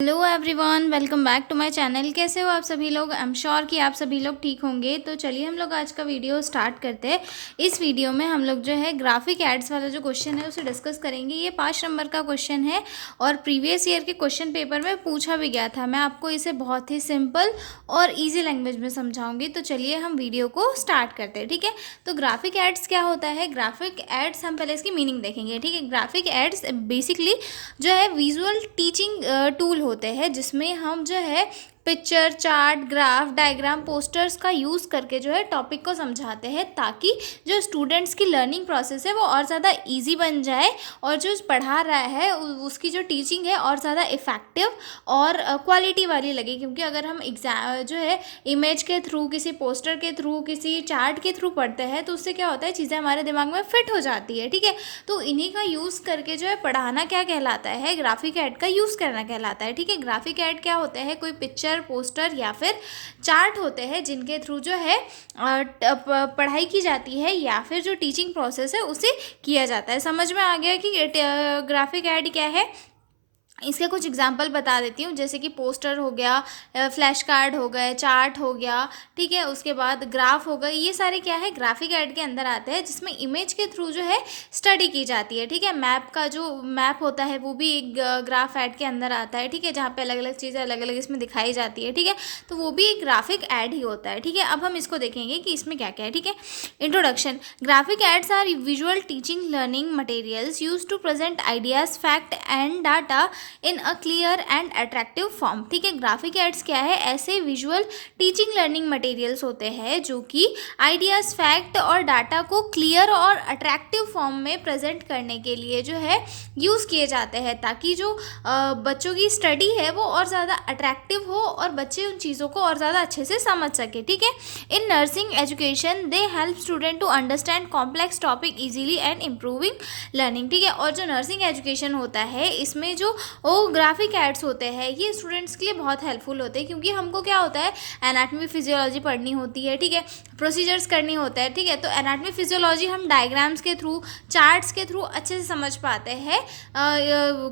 Hello everyone, welcome back to my channel. कैसे हो आप सभी लोग? आई एम श्योर कि आप सभी लोग ठीक होंगे। तो चलिए हम लोग आज का वीडियो स्टार्ट करते हैं। इस वीडियो में हम लोग जो है ग्राफिक एड्स वाला जो क्वेश्चन है उसे डिस्कस करेंगे। ये 5 नंबर का क्वेश्चन है और प्रीवियस ईयर के क्वेश्चन पेपर में पूछा भी गया था। मैं आपको इसे बहुत ही सिंपल और ईजी लैंग्वेज में समझाऊंगी। तो चलिए हम वीडियो को स्टार्ट करते हैं, ठीक है। तो ग्राफिक एड्स क्या होता है? ग्राफिक एड्स, हम पहले इसकी मीनिंग देखेंगे, ठीक है। ग्राफिक एड्स बेसिकली जो है विजुअल टीचिंग टूल होते हैं, जिसमें हम जो है picture, chart, graph, diagram, posters का यूज़ करके जो है टॉपिक को समझाते हैं, ताकि जो स्टूडेंट्स की लर्निंग प्रोसेस है वो और ज़्यादा इजी बन जाए और जो पढ़ा रहा है उसकी जो टीचिंग है और ज़्यादा इफ़ेक्टिव और क्वालिटी वाली लगे। क्योंकि अगर हम एग्जाम जो है इमेज के थ्रू, किसी पोस्टर के थ्रू, किसी चार्ट के थ्रू पढ़ते हैं, तो उससे क्या होता है, चीज़ें हमारे दिमाग में फिट हो जाती है, ठीक है। तो इन्हीं का यूज़ करके जो है पढ़ाना क्या कहलाता है? ग्राफिक ऐड का यूज़ करना कहलाता है, ठीक है। ग्राफिक ऐड क्या होते हैं? कोई पिक्चर, पोस्टर या फिर चार्ट होते हैं जिनके थ्रू जो है पढ़ाई की जाती है या फिर जो टीचिंग प्रोसेस है उसे किया जाता है। समझ में आ गया कि ग्राफिक ऐड क्या है? इसके कुछ एग्जांपल बता देती हूँ। जैसे कि पोस्टर हो गया, फ्लैश कार्ड हो गए, चार्ट हो गया, ठीक है। उसके बाद ग्राफ हो गए। ये सारे क्या है, ग्राफिक ऐड के अंदर आते हैं, जिसमें इमेज के थ्रू जो है स्टडी की जाती है, ठीक है। मैप का जो मैप होता है वो भी एक ग्राफ ऐड के अंदर आता है, ठीक है, जहाँ पे अलग अलग चीज़ें अलग अलग इसमें दिखाई जाती है, ठीक है। तो वो भी एक ग्राफिक ऐड ही होता है, ठीक है। अब हम इसको देखेंगे कि इसमें क्या क्या है, ठीक है। Introduction. Graphic aids are visual teaching learning materials use to present ideas, fact and data in a clear and attractive form, ठीक है। ग्राफिक एड्स क्या है? ऐसे विजुअल टीचिंग लर्निंग मटेरियल्स होते हैं जो कि आइडियाज, फैक्ट और डाटा को क्लियर और अट्रैक्टिव फॉर्म में प्रेजेंट करने के लिए जो है यूज़ किए जाते हैं, ताकि जो बच्चों की स्टडी है वो और ज़्यादा अट्रैक्टिव हो और बच्चे उन चीज़ों को और ज़्यादा अच्छे से समझ सके, ठीक है। In nursing education they help student to understand complex topic easily and improving learning, ठीक है। और जो नर्सिंग एजुकेशन होता है, इसमें जो वो ग्राफिक एड्स होते हैं, ये स्टूडेंट्स के लिए बहुत हेल्पफुल होते हैं। क्योंकि हमको क्या होता है, एनाटॉमी फिजियोलॉजी पढ़नी होती है, ठीक है, प्रोसीजर्स करनी होता है, ठीक है। तो एनाटॉमी फिजियोलॉजी हम डायग्राम्स के थ्रू, चार्ट्स के थ्रू अच्छे से समझ पाते हैं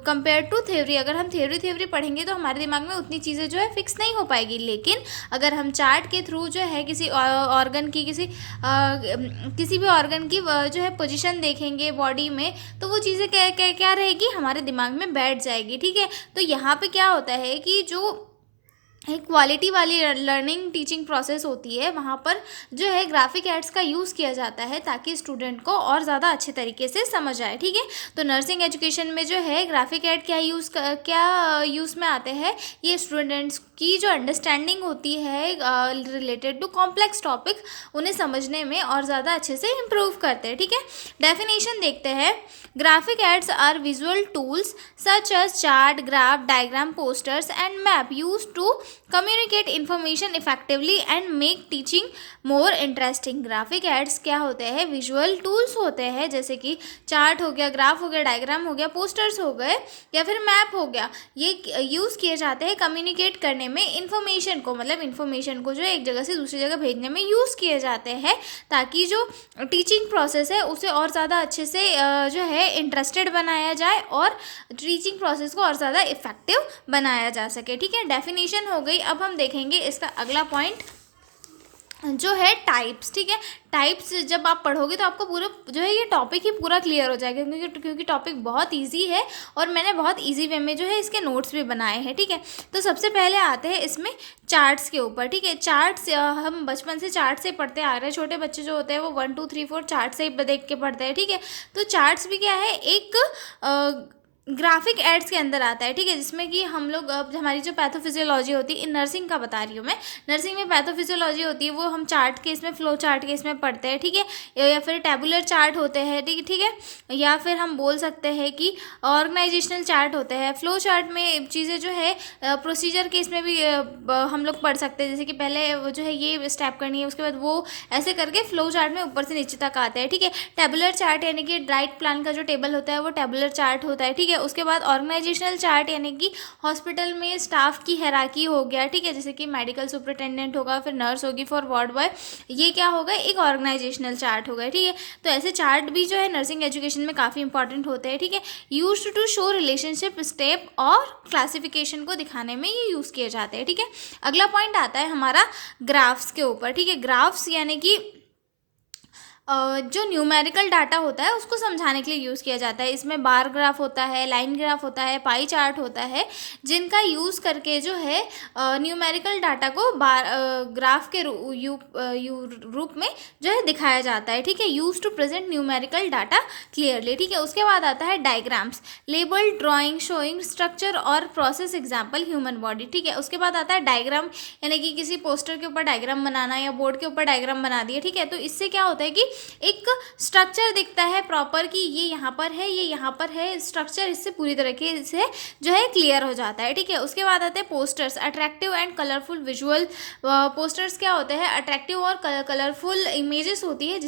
कंपेयर टू थ्योरी। अगर हम थ्योरी पढ़ेंगे तो हमारे दिमाग में उतनी चीज़ें जो है फिक्स नहीं हो पाएगी। लेकिन अगर हम चार्ट के थ्रू जो है किसी ऑर्गन की, किसी भी ऑर्गन की जो है पोजीशन देखेंगे बॉडी में, तो वो चीज़ें क्या रहेगी, हमारे दिमाग में बैठ जाएगी, ठीक है। तो यहाँ पे क्या होता है कि जो एक क्वालिटी वाली लर्निंग टीचिंग प्रोसेस होती है, वहाँ पर जो है ग्राफिक एड्स का यूज़ किया जाता है, ताकि स्टूडेंट को और ज़्यादा अच्छे तरीके से समझ आए, ठीक है। तो नर्सिंग एजुकेशन में जो है ग्राफिक एड क्या यूज़ में आते हैं, ये स्टूडेंट्स की जो अंडरस्टैंडिंग होती है रिलेटेड टू कॉम्प्लेक्स टॉपिक, उन्हें समझने में और ज़्यादा अच्छे से इम्प्रूव करते हैं, ठीक है। डेफिनेशन देखते हैं। Graphic aids are visual tools such as chart, graph, diagram, posters and map use to communicate information effectively and make teaching more interesting. Graphic aids क्या होते हैं? विजुअल टूल्स होते हैं, जैसे कि चार्ट हो गया, ग्राफ हो गया, डायग्राम हो गया, पोस्टर्स हो गए या फिर मैप हो गया। ये यूज़ किए जाते हैं कम्युनिकेट करने में, इन्फॉर्मेशन को, मतलब इन्फॉर्मेशन को जो है एक जगह से दूसरी जगह भेजने में यूज़ किए जाते हैं, ताकि जो टीचिंग प्रोसेस है उसे और ज़्यादा अच्छे से जो है इंटरेस्टेड बनाया जाए और टीचिंग प्रोसेस को और ज़्यादा इफेक्टिव बनाया जा सके, ठीक है। डेफिनेशन हो गई। अब हम देखेंगे इसका अगला पॉइंट जो है टाइप्स, ठीक है। टाइप्स जब आप पढ़ोगे तो आपको पूरा जो है ये टॉपिक ही पूरा क्लियर हो जाएगा, क्योंकि टॉपिक बहुत इजी है और मैंने बहुत इजी वे में जो है इसके नोट्स भी बनाए हैं, ठीक है। तो सबसे पहले आते हैं इसमें चार्ट्स के ऊपर, ठीक है। चार्ट्स हम बचपन से चार्ट से पढ़ते आ रहे हैं। छोटे बच्चे जो होते हैं वो 1 2 3 4 चार्ट से ही देख के पढ़ते हैं, ठीक है। तो चार्ट्स भी क्या है, एक ग्राफिक एड्स के अंदर आता है, ठीक है। जिसमें कि हम लोग हमारी जो पैथोफिजियोलॉजी होती है, इन नर्सिंग का बता रही हूँ मैं, नर्सिंग में पैथोफिजियोलॉजी होती है, वो हम चार्ट के इसमें, फ्लो चार्ट के इसमें पढ़ते हैं, ठीक है। या फिर टेबुलर चार्ट होते हैं, ठीक है। या फिर हम बोल सकते हैं कि ऑर्गेनाइजेशनल चार्ट होते हैं। फ्लो चार्ट में चीज़ें जो है प्रोसीजर के इसमें भी हम लोग पढ़ सकते हैं। जैसे कि पहले वो जो है ये स्टेप करनी है, उसके बाद वो ऐसे करके फ्लो चार्ट में ऊपर से नीचे तक आते हैं, ठीक है। टेबुलर चार्ट यानी कि डाइट प्लान का जो टेबल होता है वो टेबुलर चार्ट होता है, ठीक है। है। उसके बाद ऑर्गेनाइजेशनल चार्ट यानी कि हॉस्पिटल में स्टाफ की हायरार्की हो गया, ठीक है, जैसे कि मेडिकल सुपरिटेंडेंट होगा, फिर नर्स होगी, फॉर वार्ड बॉय, ये क्या होगा, एक ऑर्गेनाइजेशनल चार्ट होगा, ठीक है। तो ऐसे चार्ट भी जो है नर्सिंग एजुकेशन में काफ़ी इंपॉर्टेंट होते हैं, ठीक है। Used to show relationship, step और क्लासिफिकेशन को दिखाने में ये यूज़ किए जाते हैं, ठीक है। अगला पॉइंट आता है हमारा ग्राफ्स के ऊपर, ठीक है। ग्राफ्स यानी कि जो न्यूमेरिकल डाटा होता है उसको समझाने के लिए यूज़ किया जाता है। इसमें बार ग्राफ होता है, लाइन ग्राफ होता है, पाई चार्ट होता है, जिनका यूज़ करके जो है न्यूमेरिकल डाटा को ग्राफ के रूप में जो है दिखाया जाता है, ठीक है। Use to present numerical data clearly, ठीक है। उसके बाद आता है diagrams, label drawing showing structure और प्रोसेस, एग्जाम्पल ह्यूमन बॉडी, ठीक है। उसके बाद आता है डायग्राम, यानी कि किसी पोस्टर के ऊपर डायग्राम बनाना या बोर्ड के ऊपर डायग्राम बना दिया, ठीक है। तो इससे क्या होता है कि एक स्ट्रक्चर दिखता है प्रॉपर कि ये यहाँ पर है, ये यहाँ पर है, स्ट्रक्चर इससे पूरी तरीके से जो है क्लियर हो जाता है, ठीक है। उसके बाद आते हैं posters, attractive and colourful visual. Posters क्या होते हैं, अट्रैक्टिव और कलरफुल इमेजेस होती है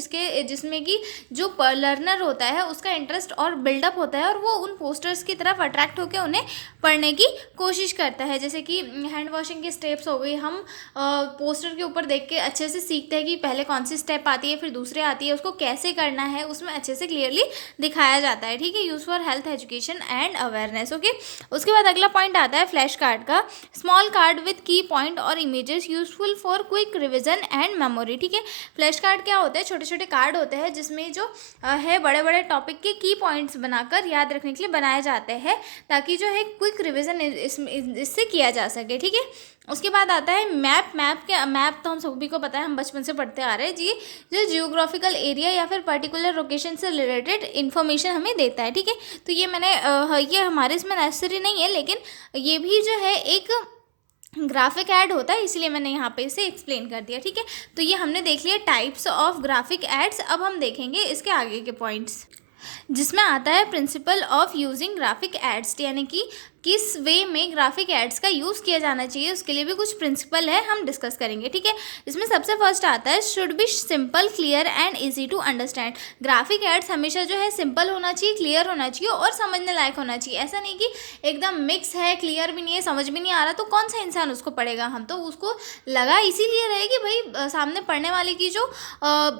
जिसमें कि जो लर्नर होता है उसका इंटरेस्ट और बिल्डअप होता है और वो उन पोस्टर्स की तरफ अट्रैक्ट होकर उन्हें पढ़ने की कोशिश करता है। जैसे कि हैंड वॉशिंग की स्टेप्स हो गई, हम पोस्टर के ऊपर देख के अच्छे से सीखते हैं कि पहले कौन सी स्टेप आती है, फिर दूसरे आती है, उसको कैसे करना है उसमें अच्छे से क्लियरली दिखाया जाता है, ठीक है। Use for health education and awareness, okay. उसके बाद अगला पॉइंट आता है फ्लैश कार्ड का, स्मॉल कार्ड विद की पॉइंट और images useful for quick revision and memory, ठीक है। फ्लैश कार्ड क्या होते हैं, छोटे छोटे कार्ड होते हैं जिसमें जो है बड़े बड़े टॉपिक के की पॉइंट्स बनाकर याद रखने के लिए बनाए जाते हैं, ताकि जो है क्विक रिविजन इससे किया जा सके, ठीक है। उसके बाद आता है मैप तो हम सभी को पता है, हम बचपन से पढ़ते आ रहे हैं जी, जो जियोग्राफिकल एरिया या फिर पर्टिकुलर लोकेशन से रिलेटेड इन्फॉर्मेशन हमें देता है, ठीक है। तो ये मैंने ये हमारे इसमें नेसेसरी नहीं है, लेकिन ये भी जो है एक ग्राफिक ऐड होता है, इसलिए मैंने यहाँ पे इसे एक्सप्लेन कर दिया, ठीक है। तो ये हमने देख लिया टाइप्स ऑफ ग्राफिक एड्स। अब हम देखेंगे इसके आगे के पॉइंट्स, जिसमें आता है principle of using graphic aids, यानी कि किस वे में ग्राफिक एड्स का यूज़ किया जाना चाहिए, उसके लिए भी कुछ प्रिंसिपल है, हम डिस्कस करेंगे, ठीक है। इसमें सबसे फर्स्ट आता है should be simple, clear and easy to understand. Graphic aids हमेशा जो है सिंपल होना चाहिए, क्लियर होना चाहिए और समझने लायक होना चाहिए। ऐसा नहीं कि एकदम मिक्स है, क्लियर भी नहीं है, समझ भी नहीं आ रहा, तो कौन सा इंसान उसको पढ़ेगा। हम तो उसको लगा इसीलिए रहे कि भाई सामने पढ़ने वाले की जो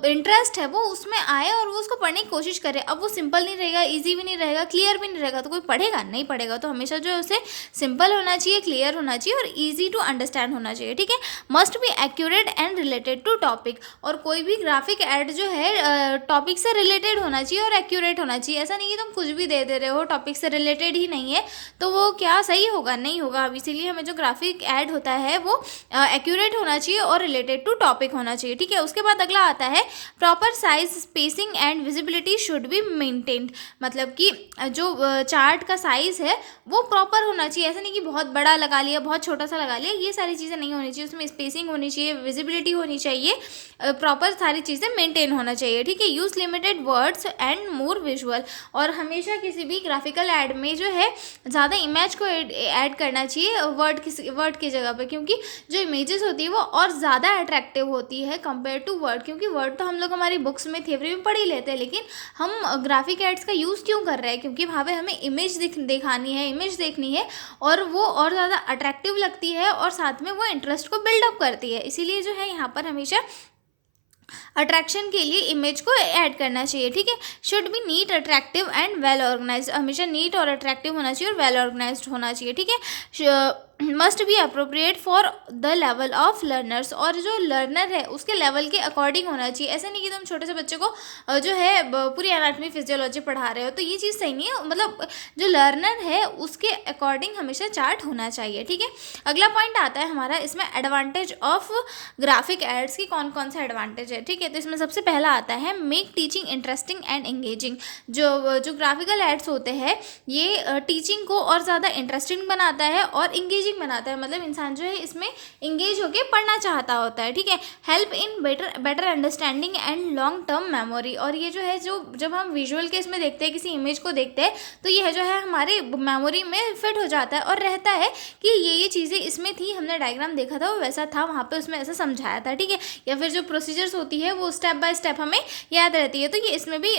इंटरेस्ट है वो उसमें आए और वो उसको पढ़ने की कोशिश करे। अब वो सिंपल नहीं रहेगा, ईजी भी नहीं रहेगा, क्लियर भी नहीं रहेगा, तो कोई पढ़ेगा नहीं पढ़ेगा। तो हमेशा जो है उसे सिंपल होना चाहिए, क्लियर होना चाहिए और इजी टू अंडरस्टैंड होना चाहिए, ठीक है। Must be accurate and related to topic, और कोई भी ग्राफिक ऐड जो है टॉपिक से रिलेटेड होना चाहिए और एक्यूरेट होना चाहिए। ऐसा नहीं कि तुम कुछ भी दे रहे हो, टॉपिक से रिलेटेड ही नहीं है, तो वो क्या सही होगा, नहीं होगा। अब इसीलिए हमें जो ग्राफिक ऐड होता है वो एक्यूरेट होना चाहिए और रिलेटेड टू टॉपिक होना चाहिए, ठीक है। उसके बाद अगला आता है proper size, spacing and visibility should be maintained, मतलब कि जो चार्ट का साइज है वो प्रॉपर होना चाहिए। ऐसा नहीं कि बहुत बड़ा लगा लिया, बहुत छोटा सा लगा लिया, ये सारी चीज़ें नहीं होनी चाहिए। उसमें स्पेसिंग होनी चाहिए, विजिबिलिटी होनी चाहिए, प्रॉपर सारी चीज़ें मेंटेन होना चाहिए, ठीक है। Use limited words and more visual, और हमेशा किसी भी ग्राफिकल ऐड में जो है ज़्यादा इमेज को ऐड करना चाहिए वर्ड की जगह पे, क्योंकि जो इमेजेस होती है वो और ज़्यादा अट्रैक्टिव होती है कंपेयर टू वर्ड। क्योंकि वर्ड तो हम लोग हमारी बुक्स में थ्योरी में पढ़ ही लेते हैं, लेकिन हम ग्राफिक ऐड्स का यूज़ क्यों कर रहे हैं, क्योंकि वहाँ पे हमें इमेज दिखानी है, इमेज देखनी है, और वो और ज़्यादा अट्रैक्टिव लगती है और साथ में वो इंटरेस्ट को बिल्डअप करती है। इसीलिए जो है यहाँ पर हमेशा अट्रैक्शन के लिए इमेज को ऐड करना चाहिए, ठीक है। Should be neat, attractive and well organised, हमेशा नीट और अट्रैक्टिव होना चाहिए और वेल ऑर्गेनाइज्ड होना चाहिए, ठीक है। Must be appropriate for the level of learners, और जो लर्नर है उसके लेवल के अकॉर्डिंग होना चाहिए। ऐसा नहीं कि तुम छोटे से बच्चे को जो है पूरी एनाटॉमी फिजियोलॉजी पढ़ा रहे हो, तो ये चीज़ सही नहीं है। मतलब जो लर्नर है उसके अकॉर्डिंग हमेशा चार्ट होना चाहिए, ठीक है। अगला पॉइंट आता है हमारा, इसमें एडवांटेज ऑफ ग्राफिक एड्स की कौन कौन से एडवांटेज है, ठीक है। तो इसमें सबसे पहला आता है make teaching interesting and engaging. जो ग्राफिकल एड्स होते हैं ये टीचिंग को और ज़्यादा इंटरेस्टिंग बनाता है और इंगेजिंग एंगेजिंग बनाता है, मतलब इंसान जो है इसमें इंगेज होकर पढ़ना चाहता होता है, ठीक है। Help in better understanding and long term memory, और ये जो है जो जब हम विजुअल के इसमें देखते हैं, किसी इमेज को देखते हैं, तो यह जो है हमारे मेमोरी में फिट हो जाता है और रहता है कि ये चीज़ें इसमें थी, हमने डायग्राम देखा था वो वैसा था, वहाँ पे उसमें ऐसा समझाया था, ठीक है। या फिर जो प्रोसीजर्स होती है वो स्टेप बाय स्टेप हमें याद रहती है, तो ये इसमें भी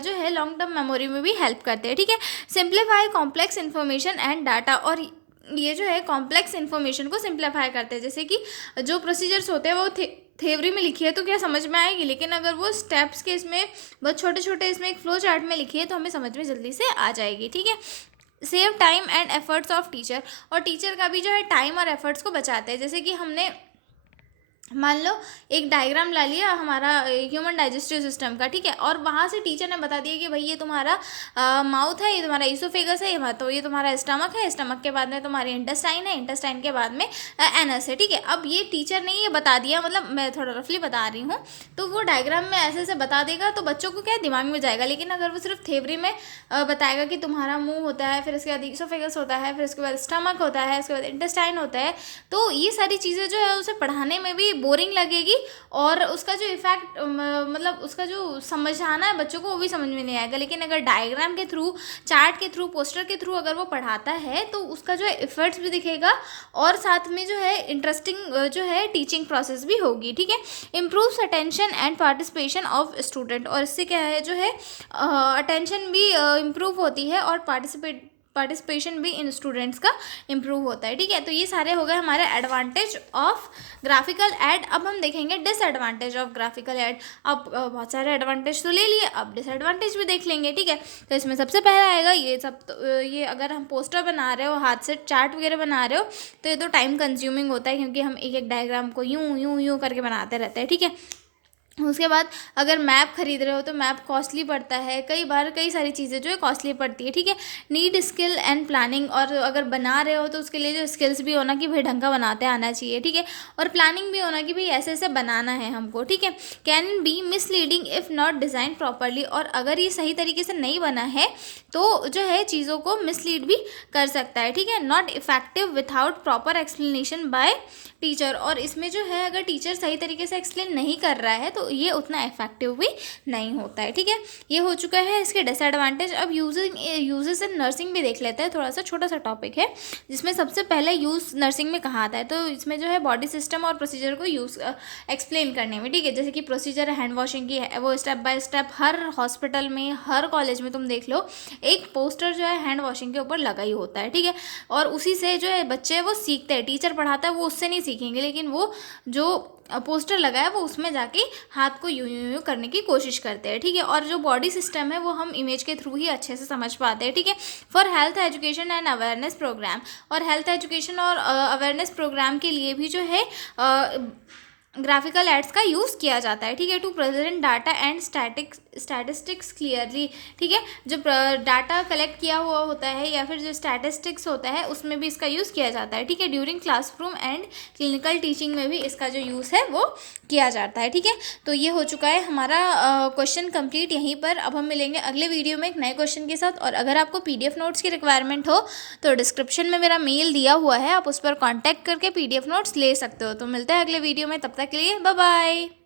जो है लॉन्ग टर्म मेमोरी में भी हेल्प करते हैं, ठीक है। Simplify complex information and data, और ये जो है कॉम्प्लेक्स इन्फॉर्मेशन को सिंप्लीफाई करते हैं, जैसे कि जो प्रोसीजर्स होते हैं वो थ्योरी में लिखी है तो क्या समझ में आएगी, लेकिन अगर वो स्टेप्स के इसमें बहुत छोटे छोटे इसमें एक फ्लो चार्ट में लिखी है तो हमें समझ में जल्दी से आ जाएगी, ठीक है। Save time and efforts of teacher, और टीचर का भी जो है टाइम और एफर्ट्स को बचाते हैं, जैसे कि हमने मान लो एक डायग्राम ला लिया हमारा ह्यूमन डाइजेस्टिव सिस्टम का, ठीक है, और वहाँ से टीचर ने बता दिया कि भाई ये तुम्हारा माउथ है, ये तुम्हारा ईसोफेगस है, ये तुम्हारा स्टमक है, स्टमक के बाद में तुम्हारी इंटेस्टाइन है, इंटेस्टाइन के बाद में एनस है, ठीक है। अब ये टीचर ने ये बता दिया, मतलब मैं थोड़ा रफली बता रही हूँ, तो वो डायग्राम में ऐसे ऐसे बता देगा तो बच्चों को क्या दिमाग में जाएगा, लेकिन अगर वो सिर्फ थ्योरी में बताएगा कि तुम्हारा मुँह होता है, फिर उसके बाद ईसोफेगस होता है, फिर उसके बाद स्टमक होता है, उसके बाद इंटेस्टाइन होता है, तो ये सारी चीज़ें जो है उसे पढ़ाने में भी बोरिंग लगेगी और उसका जो इफेक्ट मतलब उसका जो समझाना है बच्चों को वो भी समझ में नहीं आएगा। लेकिन अगर डायग्राम के थ्रू, चार्ट के थ्रू, पोस्टर के थ्रू अगर वो पढ़ाता है तो उसका जो है इफेक्ट्स भी दिखेगा और साथ में जो है इंटरेस्टिंग जो है टीचिंग प्रोसेस भी होगी, ठीक है। Improves attention and participation of student, और इससे क्या है जो है अटेंशन भी इम्प्रूव होती है और पार्टिसिपेशन भी इन स्टूडेंट्स का इम्प्रूव होता है, ठीक है। तो ये सारे हो गए हमारे एडवांटेज ऑफ ग्राफिकल ऐड। अब हम देखेंगे डिसएडवांटेज ऑफ ग्राफिकल ऐड। अब बहुत सारे एडवांटेज तो ले लिए, अब डिसएडवांटेज भी देख लेंगे, ठीक है। तो इसमें सबसे पहला आएगा ये अगर हम पोस्टर बना रहे हो, हाथ से चार्ट वगैरह बना रहे हो, तो ये तो टाइम कंज्यूमिंग होता है, क्योंकि हम एक एक डायग्राम को यूं यूं यूं करके बनाते रहते हैं, ठीक है। उसके बाद अगर मैप खरीद रहे हो तो मैप कॉस्टली पड़ता है, कई बार कई सारी चीज़ें जो है कॉस्टली पड़ती है, ठीक है। नीड स्किल एंड प्लानिंग, और अगर बना रहे हो तो उसके लिए जो स्किल्स भी होना कि भाई ढंग का बनाते आना चाहिए, ठीक है। और प्लानिंग भी होना कि भाई ऐसे ऐसे बनाना है हमको, ठीक है। Can be misleading if not design properly, और अगर ये सही तरीके से नहीं बना है तो जो है चीज़ों को मिसलीड भी कर सकता है, ठीक है। Not effective without proper explanation by teacher, और इसमें जो है अगर टीचर सही तरीके से एक्सप्लेन नहीं कर रहा है तो ये उतना इफेक्टिव भी नहीं होता है, ठीक है। ये हो चुका है इसके डिसएडवांटेज। अब यूजेस इन नर्सिंग भी देख लेते हैं, थोड़ा सा छोटा सा टॉपिक है जिसमें सबसे पहले यूज़ नर्सिंग में कहाँ आता है, तो इसमें जो है बॉडी सिस्टम और प्रोसीजर को यूज़ एक्सप्लेन करने में, ठीक है। जैसे कि प्रोसीजर हैंड वॉशिंग की है, वो step by step her hospital में, हर कॉलेज में तुम देख लो एक पोस्टर जो है हैंड वॉशिंग के ऊपर लगा ही होता है, ठीक है। और उसी से जो है बच्चे वो सीखते हैं, टीचर पढ़ाता है वो उससे नहीं सीखेंगे, लेकिन वो जो पोस्टर लगा है वो उसमें जाके हाथ को यूं यूं यूं करने की कोशिश करते हैं, ठीक है। और जो बॉडी सिस्टम है वो हम इमेज के थ्रू ही अच्छे से समझ पाते हैं, ठीक है। For health education and awareness programme, और हेल्थ एजुकेशन और अवेयरनेस प्रोग्राम के लिए भी जो है ग्राफिकल एड्स का यूज़ किया जाता है, ठीक है। To present data and statistics clearly, ठीक है। जो डाटा कलेक्ट किया हुआ होता है या फिर जो स्टैटिस्टिक्स होता है उसमें भी इसका यूज़ किया जाता है, ठीक है। During classroom and clinical teaching में भी इसका जो यूज़ है वो किया जाता है, ठीक है। तो ये हो चुका है हमारा क्वेश्चन कंप्लीट यहीं पर। अब हम मिलेंगे अगले वीडियो में एक नए क्वेश्चन के साथ, और अगर आपको PDF नोट्स की रिक्वायरमेंट हो तो डिस्क्रिप्शन में मेरा मेल दिया हुआ है, आप उस पर कॉन्टैक्ट करके PDF नोट्स ले सकते हो। तो मिलते हैं अगले वीडियो में, तब तक के लिए बाय बाय।